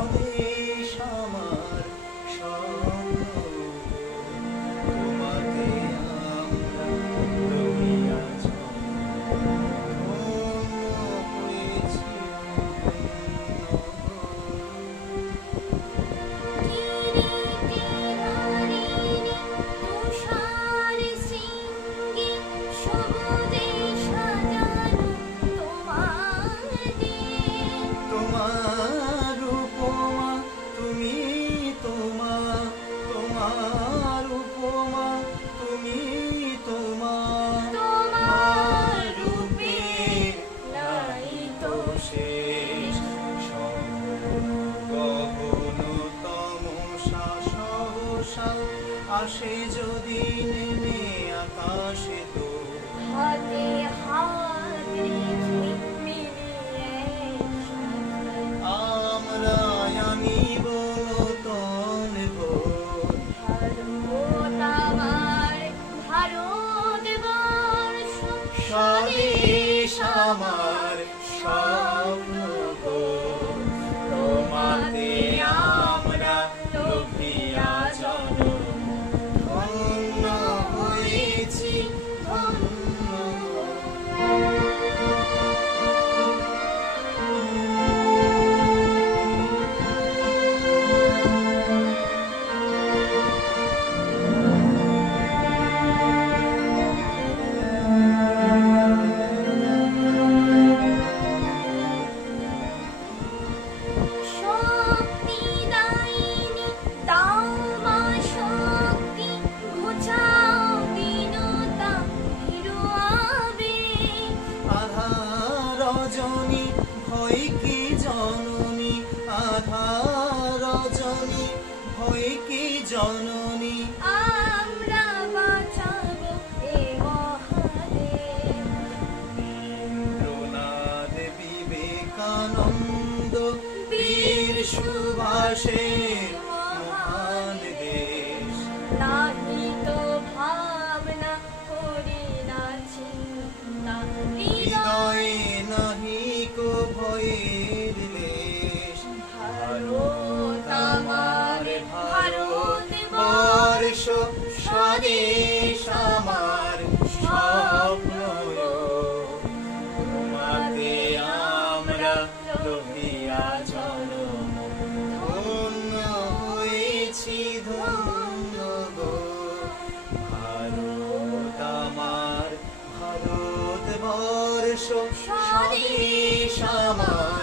স্বদেশ আমার স্বপ্ন তোমাতে আমরা রহিয়া ধন্য হয়েছি তোমার উপমা তুমি তোমার উপমা তুমি তোমার রূপে নাই তো শেষ গগন তমসা সহসা আসে যদি নেমে আকাশে তো হাতে হাতে মিলিয়ে আমরা আনিব নূতন ভোর ভারত আমার ভারতবর্ষ স্বদেশ আমার স্বপ্ন গো তোমাতে আমরা লোভিয়া জনম ধন্য হয়েছি ধন্য শক্তি দায়িনী দাও মা শক্তি ঘুচাও দীনতা হিরোয়াবে আধার রজনী ভয় কি জননী আধার রজনী ভয় কি জননী আমরা বাঁচাবো এ মহাদেব ইন্দ্রনাথ বিবেকানন্দ বীর সুভাষের মহান দেশ নাহি তো ভাবনা করি না চিন্তা হৃদয়ে নাহি কো ভয়ের লেশ ভারত আমার ভারতবর্ষ স্বদেশ আমার স্বপ্ন তোমাতে আমরা লোভিয়া জনম ধন্য হয়েছি ধন্য গো ভারত আমার ভারতবর্ষ স্বদেশ আমার